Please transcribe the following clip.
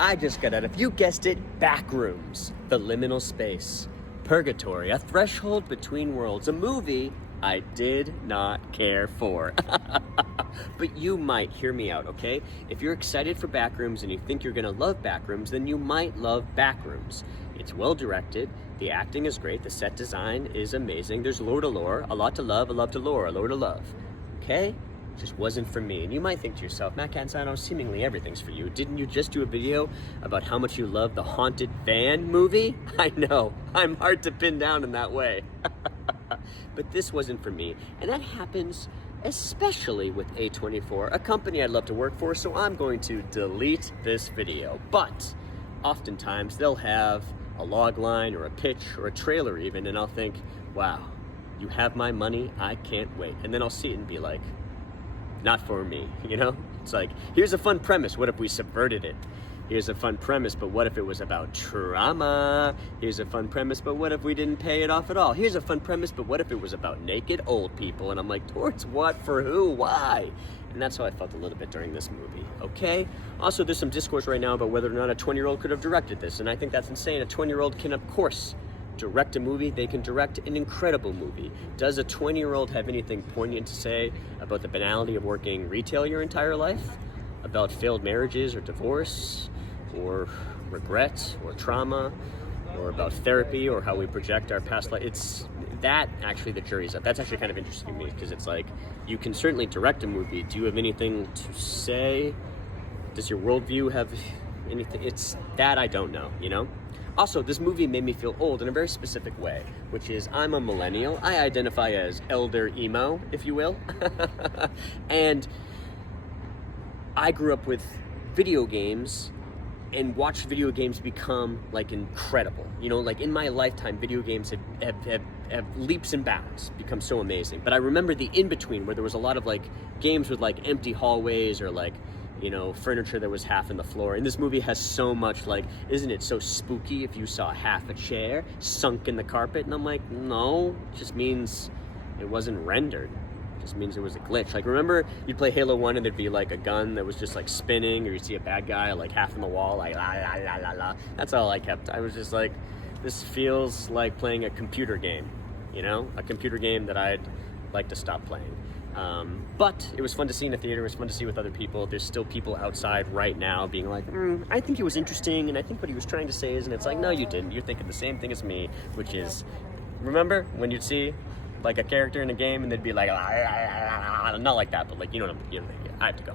I just got out of, you guessed it, Backrooms, the liminal space, purgatory, a threshold between worlds, a movie I did not care for. But you might hear me out, okay? If you're excited for Backrooms and you think you're gonna love Backrooms, then you might love Backrooms. It's well directed, the acting is great, the set design is amazing, there's lore to lore, a lot to love, a love to lore, a lore to love. Okay? Just wasn't for me. And you might think to yourself, Matt Canzano, seemingly everything's for you. Didn't you just do a video about how much you love the Haunted Van movie? I know, I'm hard to pin down in that way. But this wasn't for me. And that happens especially with A24, a company I'd love to work for, so I'm going to delete this video. But oftentimes they'll have a log line or a pitch or a trailer even, and I'll think, wow, you have my money, I can't wait. And then I'll see it and be like, not for me, you know? It's like, here's a fun premise, what if we subverted it? Here's a fun premise, but what if it was about trauma? Here's a fun premise, but what if we didn't pay it off at all? Here's a fun premise, but what if it was about naked old people? And I'm like, towards what, for who, why? And that's how I felt a little bit during this movie, okay? Also, there's some discourse right now about whether or not a 20-year-old could have directed this, and I think that's insane. A 20-year-old can, of course, direct a movie. They can direct an incredible movie. Does a 20-year-old have anything poignant to say about the banality of working retail your entire life? About failed marriages or divorce? Or regret or trauma? Or about therapy or how we project our past life? It's that, actually, the jury's up. That's actually kind of interesting to me, because it's like, you can certainly direct a movie. Do you have anything to say? Does your worldview have anything? It's that I don't know, you know? Also, this movie made me feel old in a very specific way, which is I'm a millennial. I identify as elder emo, if you will. And I grew up with video games and watched video games become like incredible. You know, like in my lifetime, video games have leaps and bounds become so amazing. But I remember the in-between where there was a lot of like games with like empty hallways or like, you know, furniture that was half in the floor. And this movie has so much, like, isn't it so spooky if you saw half a chair sunk in the carpet? And I'm like, no, it just means it wasn't rendered. It just means it was a glitch. Like, remember you'd play Halo 1 and there'd be like a gun that was just like spinning, or you'd see a bad guy like half in the wall, like la la la la la. That's all I kept. I was just like, this feels like playing a computer game, you know? A computer game that I'd like to stop playing. But it was fun to see in the theater. It was fun to see with other people. There's still people outside right now being like, I think it was interesting, and I think what he was trying to say is, and it's like, no, you didn't. You're thinking the same thing as me, which is, remember when you'd see like a character in a game and they'd be like, not like that, but like, you know what I have to go.